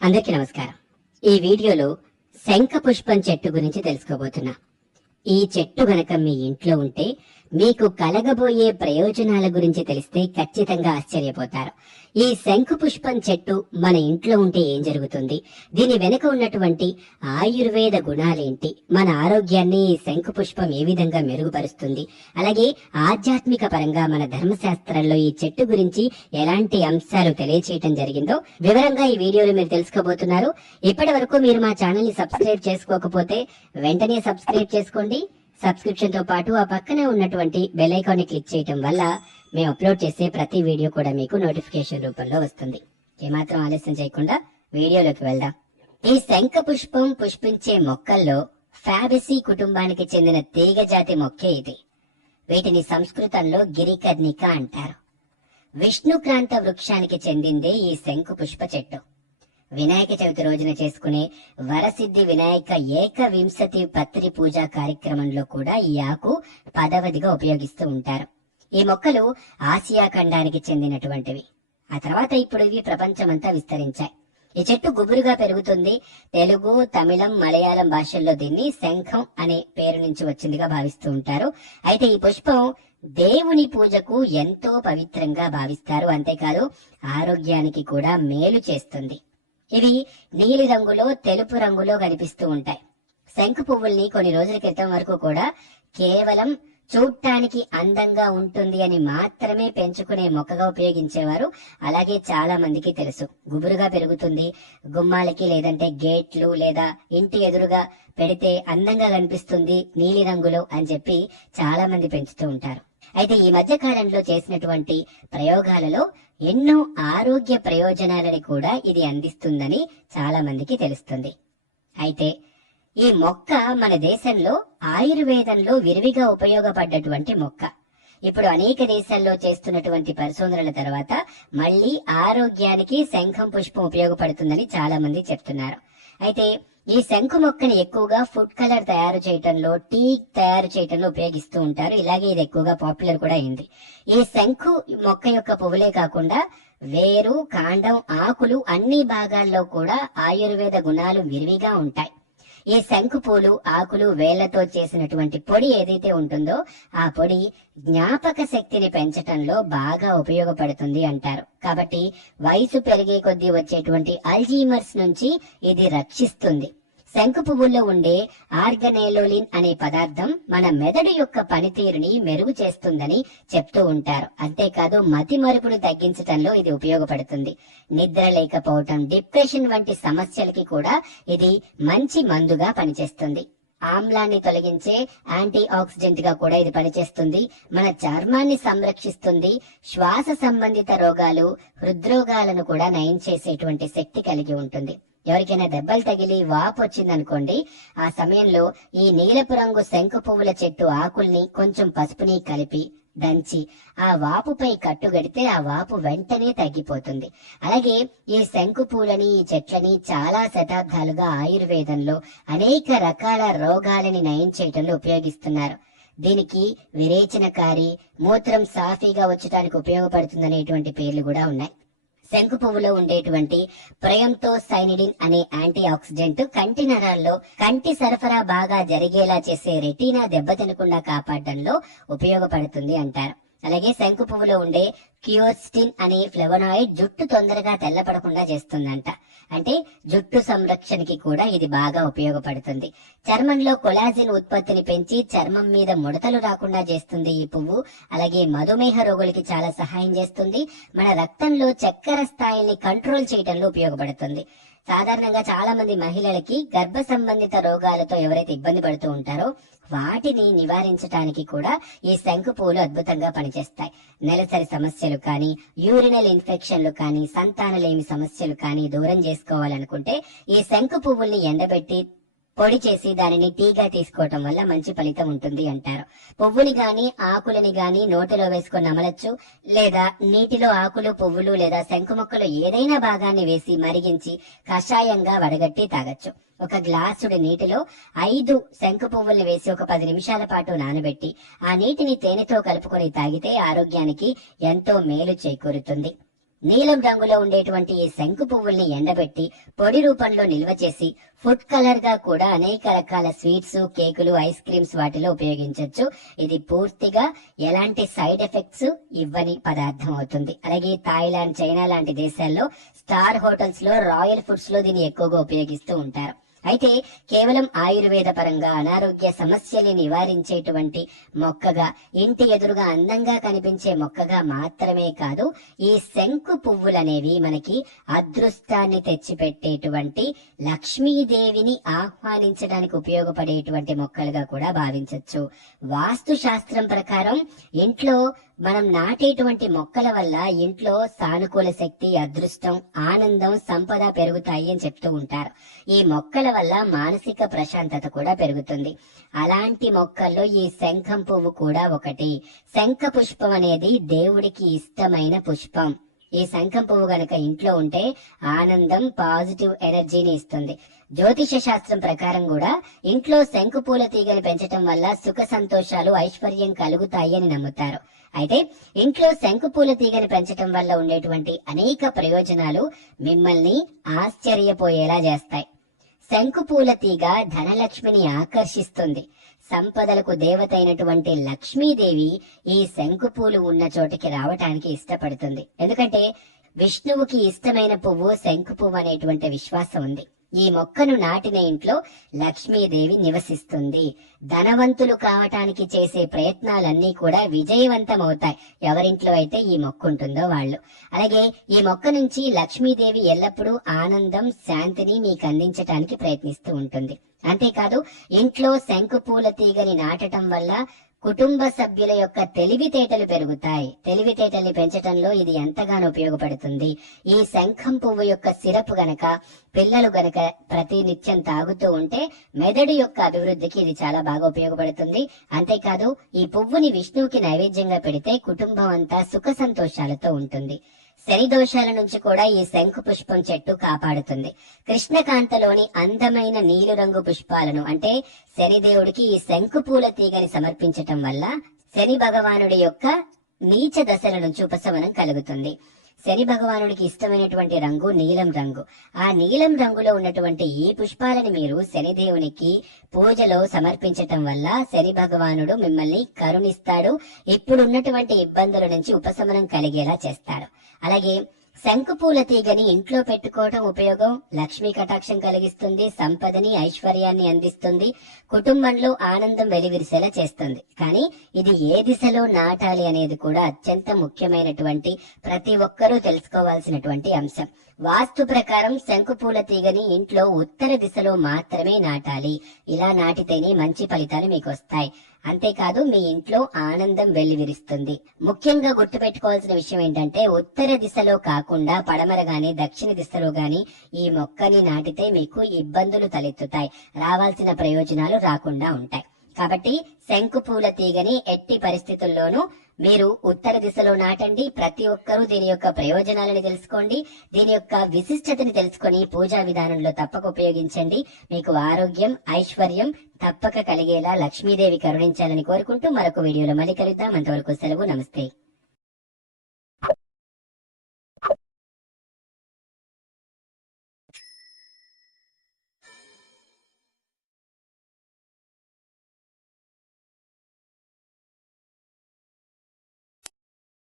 అందరికీ నమస్కారం. ఈ వీడియోలో శంఖ పుష్పం చెట్టు గురించి తెలుసుకోబోతున్నా. ఈ చెట్టు గనక మీ ఇంట్లో ఉంటే మీకు కలగబోయే ప్రయోజనాల గురించి తెలిస్తే ఖచ్చితంగా ఆశ్చర్యపోతారు. ఈ శంఖ పుష్పం చెట్టు మన ఇంట్లో ఉంటే ఏం జరుగుతుంది, దీని వెనుక ఉన్నటువంటి ఆయుర్వేద గుణాలేంటి, మన ఆరోగ్యాన్ని ఈ శంఖ పుష్పం ఏ విధంగా మెరుగుపరుస్తుంది, అలాగే ఆధ్యాత్మిక పరంగా మన ధర్మశాస్త్రంలో ఈ చెట్టు గురించి ఎలాంటి అంశాలు తెలియచేయటం జరిగిందో వివరంగా ఈ వీడియోలో మీరు తెలుసుకోబోతున్నారు. ఇప్పటి వరకు మీరు మా ఛానల్ ని సబ్స్క్రైబ్ చేసుకోకపోతే వెంటనే సబ్స్క్రైబ్ చేసుకోండి. సబ్స్క్రిప్షన్ తో పాటు ఆ పక్కనే ఉన్నటువంటి బెల్ ఐకాన్ ని క్లిక్ చేయటం వల్ల మేము అప్లోడ్ చేసే ప్రతి వీడియో కూడా మీకు నోటిఫికేషన్ రూపంలో వస్తుంది. ఏమాత్రం ఆలస్యం చేయకుండా వీడియోలోకి వెళ్దాం. ఈ శంఖ పుష్పం పుష్పించే మొక్కల్లో ఫ్యాబేసీ కుటుంబానికి చెందిన తీగ జాతి మొక్కే ఇది. వీటిని సంస్కృతంలో గిరికర్ణిక అంటారు. విష్ణుక్రాంత వృక్షానికి చెందిందే ఈ శంఖ పుష్ప చెట్టు. వినాయక చవితి రోజున చేసుకునే వరసిద్ధి వినాయక ఏకవింశతి పత్రి పూజా కార్యక్రమంలో కూడా ఈ ఆకు పదవదిగా ఉపయోగిస్తూ ఉంటారు. ఈ మొక్కలు ఆసియా ఖండానికి చెందినటువంటివి. ఆ తర్వాత ఇప్పుడు ఇవి ప్రపంచమంతా విస్తరించాయి. ఈ చెట్టు గుబురుగా పెరుగుతుంది. తెలుగు, తమిళం, మలయాళం భాషల్లో దీన్ని శంఖం అనే పేరు నుంచి వచ్చిందిగా భావిస్తూ ఉంటారు. అయితే ఈ పుష్పం దేవుని పూజకు ఎంతో పవిత్రంగా భావిస్తారు. అంతేకాదు ఆరోగ్యానికి కూడా మేలు చేస్తుంది. ఇవి నీలి రంగులో, తెలుపు రంగులో కనిపిస్తూ ఉంటాయి. శంఖు పువ్వుల్ని కొన్ని రోజుల క్రితం వరకు కూడా కేవలం చూడటానికి అందంగా ఉంటుంది అని మాత్రమే పెంచుకునే మొక్కగా ఉపయోగించేవారు. అలాగే చాలా మందికి తెలుసు, గుబురుగా పెరుగుతుంది, గుమ్మాలకి లేదంటే గేట్లు లేదా ఇంటి ఎదురుగా పెడితే అందంగా కనిపిస్తుంది నీలి రంగులో అని చెప్పి చాలా మంది పెంచుతూ ఉంటారు. అయితే ఈ మధ్య కాలంలో చేసినటువంటి ప్రయోగాలలో ఎన్నో ఆరోగ్య ప్రయోజనాలని కూడా ఇది అందిస్తుందని చాలా మందికి తెలుస్తుంది. అయితే ఈ మొక్క మన దేశంలో ఆయుర్వేదంలో విరివిగా ఉపయోగపడ్డటువంటి మొక్క. ఇప్పుడు అనేక దేశాల్లో చేస్తున్నటువంటి పరిశోధనల తర్వాత మళ్ళీ ఆరోగ్యానికి శంఖం పుష్పం ఉపయోగపడుతుందని చాలా మంది చెప్తున్నారు. అయితే ఈ శంఖు మొక్కని ఎక్కువగా ఫుడ్ కలర్ తయారు చేయటంలో, టీ తయారు చేయటంలో ఉపయోగిస్తూ ఉంటారు. ఇలాగే ఇది ఎక్కువగా పాపులర్ కూడా అయింది. ఈ శంఖు మొక్క యొక్క పువ్వులే కాకుండా వేరు, కాండం, ఆకులు అన్ని భాగాల్లో కూడా ఆయుర్వేద గుణాలు విరివిగా ఉంటాయి. ఈ శంఖు పూలు, ఆకులు, వేళ్లతో చేసినటువంటి పొడి ఏదైతే ఉంటుందో ఆ పొడి జ్ఞాపక శక్తిని పెంచటంలో బాగా ఉపయోగపడుతుంది అంటారు. కాబట్టి వయసు పెరిగే కొద్దీ వచ్చేటువంటి అల్జీమర్స్ నుంచి ఇది రక్షిస్తుంది. శంఖు పువ్వుల్లో ఉండే ఆర్గనేలోలిన్ అనే పదార్థం మన మెదడు యొక్క పనితీరుని మెరుగు చేస్తుందని చెప్తూ ఉంటారు. అంతేకాదు మతి మరుపును తగ్గించటంలో ఇది ఉపయోగపడుతుంది. నిద్ర లేకపోవటం, డిప్రెషన్ వంటి సమస్యలకి కూడా ఇది మంచి మందుగా పనిచేస్తుంది. ఆమ్లాన్ని తొలగించే యాంటీ ఆక్సిడెంట్ గా కూడా ఇది పనిచేస్తుంది. మన చర్మాన్ని సంరక్షిస్తుంది. శ్వాస సంబంధిత రోగాలు, హృద్రోగాలను కూడా నయం చేసేటువంటి శక్తి కలిగి ఉంటుంది. ఎవరికైనా దెబ్బలు తగిలి వాపు వచ్చిందనుకోండి, ఆ సమయంలో ఈ నీలపు రంగు శంఖు పువ్వుల చెట్టు ఆకుల్ని కొంచెం పసుపుని కలిపి దంచి ఆ వాపుపై కట్టుగడితే ఆ వాపు వెంటనే తగ్గిపోతుంది. అలాగే ఈ శంఖు పూలని, ఈ చెట్లని చాలా శతాబ్దాలుగా ఆయుర్వేదంలో అనేక రకాల రోగాలని నయం చేయడంలో ఉపయోగిస్తున్నారు. దీనికి విరేచనకారి, మూత్రం సాఫీగా వచ్చటానికి ఉపయోగపడుతుందనేటువంటి పేర్లు కూడా ఉన్నాయి. శంఖు పువ్వులో ఉండేటువంటి ప్రయంతోసైనిడిన్ అనే యాంటీ ఆక్సిడెంట్ కంటి నరాల్లో కంటి సరఫరా బాగా జరిగేలా చేసే రెటీనా దెబ్బతినకుండా కాపాడడంలో ఉపయోగపడుతుంది అంటారు. అలాగే శంఖు పువ్వులో ఉండే క్యూర్స్టిన్ అనే ఫ్లెవనాయిడ్ జుట్టు తొందరగా తెల్లపడకుండా చేస్తుందంట. అంటే జుట్టు సంరక్షణకి కూడా ఇది బాగా ఉపయోగపడుతుంది. చర్మంలో కొలాజిన్ ఉత్పత్తిని పెంచి చర్మం మీద ముడతలు రాకుండా చేస్తుంది ఈ పువ్వు. అలాగే మధుమేహ రోగులకి చాలా సహాయం చేస్తుంది. మన రక్తంలో చక్కెర స్థాయిని కంట్రోల్ చేయడంలో ఉపయోగపడుతుంది. సాధారణంగా చాలా మంది మహిళలకి గర్భ సంబంధిత రోగాలతో ఎవరైతే ఇబ్బంది పడుతూ ఉంటారో వాటిని నివారించడానికి కూడా ఈ శంఖు పువ్వులు అద్భుతంగా పనిచేస్తాయి. నెలసరి సమస్యలు కానీ, యూరినల్ ఇన్ఫెక్షన్లు కానీ, సంతానలేమి సమస్యలు కానీ దూరం చేసుకోవాలనుకుంటే ఈ శంఖు పువ్వుల్ని ఎండబెట్టి పొడి చేసి దానిని టీగా తీసుకోవటం వల్ల మంచి ఫలితం ఉంటుంది అంటారు. పువ్వుని గాని ఆకులని గాని నోటిలో వేసుకొని నమలచ్చు, లేదా నీటిలో ఆకులు, పువ్వులు లేదా శంఖు మొక్కలు ఏదైనా భాగాన్ని వేసి మరిగించి కషాయంగా వడగట్టి తాగొచ్చు. ఒక గ్లాసుడి నీటిలో 5 శంఖు పువ్వుల్ని వేసి ఒక 10 నిమిషాల పాటు నానబెట్టి ఆ నీటిని తేనెతో కలుపుకొని తాగితే ఆరోగ్యానికి ఎంతో మేలు చేకూరుతుంది. నీలం రంగులో ఉండేటువంటి ఈ శంకు పువ్వుల్ని ఎండబెట్టి పొడి రూపంలో నిల్వ చేసి ఫుడ్ కలర్ గా కూడా అనేక రకాల స్వీట్స్, కేకులు, ఐస్ క్రీమ్స్ వాటిలో ఉపయోగించవచ్చు. ఇది పూర్తిగా ఎలాంటి సైడ్ ఎఫెక్ట్స్ ఇవ్వని పదార్థం అవుతుంది. అలాగే థాయిలాండ్, చైనా లాంటి దేశాల్లో స్టార్ హోటల్స్ లో, రాయల్ ఫుడ్స్ లో దీన్ని ఎక్కువగా ఉపయోగిస్తూ ఉంటారు. అయితే కేవలం ఆయుర్వేద పరంగా అనారోగ్య సమస్యల్ని నివారించేటువంటి మొక్కగా, ఇంటి ఎదురుగా అందంగా కనిపించే మొక్కగా మాత్రమే కాదు, ఈ శంకు పువ్వులనేవి మనకి అదృష్టాన్ని తెచ్చిపెట్టేటువంటి, లక్ష్మీదేవిని ఆహ్వానించడానికి ఉపయోగపడేటువంటి మొక్కలుగా కూడా భావించవచ్చు. వాస్తు శాస్త్రం ప్రకారం ఇంట్లో మనం నాటేటువంటి మొక్కల వల్ల ఇంట్లో సానుకూల శక్తి, అదృష్టం, ఆనందం, సంపద పెరుగుతాయి అని చెప్తూ ఉంటారు. ఈ మొక్కల వల్ల మానసిక ప్రశాంతత కూడా పెరుగుతుంది. అలాంటి మొక్కల్లో ఈ శంఖం పువ్వు కూడా ఒకటి. శంఖ పుష్పం అనేది దేవుడికి ఇష్టమైన పుష్పం. ఈ శంఖం పువ్వు గనక ఇంట్లో ఉంటే ఆనందం, పాజిటివ్ ఎనర్జీని ఇస్తుంది. జ్యోతిష శాస్త్రం ప్రకారం కూడా ఇంట్లో శంకు పూల తీగని పెంచటం వల్ల సుఖ సంతోషాలు, ఐశ్వర్యం కలుగుతాయి అని నమ్ముతారు. అయితే ఇంట్లో శంకు పూల తీగని పెంచటం వల్ల ఉండేటువంటి అనేక ప్రయోజనాలు మిమ్మల్ని ఆశ్చర్యపోయేలా చేస్తాయి. శంకు పూల తీగ ధనలక్ష్మిని ఆకర్షిస్తుంది. సంపదలకు దేవత అయినటువంటి లక్ష్మీదేవి ఈ శంకు పూలు ఉన్న చోటికి రావటానికి ఇష్టపడుతుంది. ఎందుకంటే విష్ణువుకి ఇష్టమైన పువ్వు శంకు పువ్వు అనేటువంటి విశ్వాసం ఉంది. ఈ మొక్కను నాటిన ఇంట్లో లక్ష్మీదేవి నివసిస్తుంది. ధనవంతులు కావటానికి చేసే ప్రయత్నాలన్నీ కూడా విజయవంతమవుతాయి ఎవరింట్లో అయితే ఈ మొక్క ఉంటుందో వాళ్ళు. అలాగే ఈ మొక్క నుంచి లక్ష్మీదేవి ఎల్లప్పుడూ ఆనందం, శాంతిని మీకు అందించటానికి ప్రయత్నిస్తూ ఉంటుంది. అంతేకాదు ఇంట్లో శంకు పూల తీగని నాటటం వల్ల కుటుంబ సభ్యుల యొక్క తెలివితేటలు పెరుగుతాయి. తెలివితేటల్ని పెంచటంలో ఇది ఎంతగానో ఉపయోగపడుతుంది. ఈ శంఖం పువ్వు యొక్క సిరపు గనక పిల్లలు గనక ప్రతి నిత్యం తాగుతూ ఉంటే మెదడు యొక్క అభివృద్ధికి ఇది చాలా బాగా ఉపయోగపడుతుంది. అంతేకాదు ఈ పువ్వుని విష్ణువుకి నైవేద్యంగా పెడితే కుటుంబం అంతా సుఖ సంతోషాలతో ఉంటుంది. శని దోషాల నుంచి కూడా ఈ శంఖు పుష్పం చెట్టు కాపాడుతుంది. కృష్ణకాంతలోని అందమైన నీలిరంగు పుష్పాలను అంటే శనిదేవుడికి ఈ శంఖు పూల తీగని సమర్పించటం వల్ల శని భగవానుడి యొక్క నీచ దశల నుంచి ఉపశమనం కలుగుతుంది. శని భగవానుడికి ఇష్టమైనటువంటి రంగు నీలం రంగు. ఆ నీలం రంగులో ఉన్నటువంటి ఈ పుష్పాలని మీరు శనిదేవునికి పూజలో సమర్పించటం వల్ల శని భగవానుడు మిమ్మల్ని కరుణిస్తాడు. ఇప్పుడున్నటువంటి ఇబ్బందుల నుంచి ఉపశమనం కలిగేలా చేస్తాడు. అలాగే శంకు పూల తీగని ఇంట్లో పెట్టుకోవటం ఉపయోగం. లక్ష్మీ కటాక్షం కలిగిస్తుంది, సంపదని, ఐశ్వర్యాన్ని అందిస్తుంది, కుటుంబంలో ఆనందం వెలివిరిసేలా చేస్తుంది. కానీ ఇది ఏ దిశలో నాటాలి అనేది కూడా అత్యంత ముఖ్యమైనటువంటి, ప్రతి ఒక్కరూ తెలుసుకోవాల్సినటువంటి అంశం. వాస్తు ప్రకారం శంకు పూల తీగని ఇంట్లో ఉత్తర దిశలో మాత్రమే నాటాలి. ఇలా నాటితేనే మంచి ఫలితాలు మీకు వస్తాయి. అంతేకాదు మీ ఇంట్లో ఆనందం వెల్లివిరుస్తుంది. ముఖ్యంగా గుర్తుపెట్టుకోవాల్సిన విషయం ఏంటంటే ఉత్తర దిశలో కాకుండా పడమర గాని, దక్షిణ దిశలో గాని ఈ మొక్కని నాటితే మీకు ఇబ్బందులు తలెత్తుతాయి, రావాల్సిన ప్రయోజనాలు రాకుండా ఉంటాయి. కాబట్టి శంకు పూల తీగని ఎట్టి పరిస్థితుల్లోనూ మీరు ఉత్తర దిశలో నాటండి. ప్రతి ఒక్కరూ దీని యొక్క ప్రయోజనాలను తెలుసుకోండి, దీని యొక్క విశిష్టతని తెలుసుకొని పూజా విధానంలో తప్పక ఉపయోగించండి. మీకు ఆరోగ్యం, ఐశ్వర్యం తప్పక కలిగేలా లక్ష్మీదేవి కరుణించాలని కోరుకుంటూ మరొక వీడియోలో మళ్ళీ కలుద్దాం. అంతవరకు సెలవు. నమస్తే.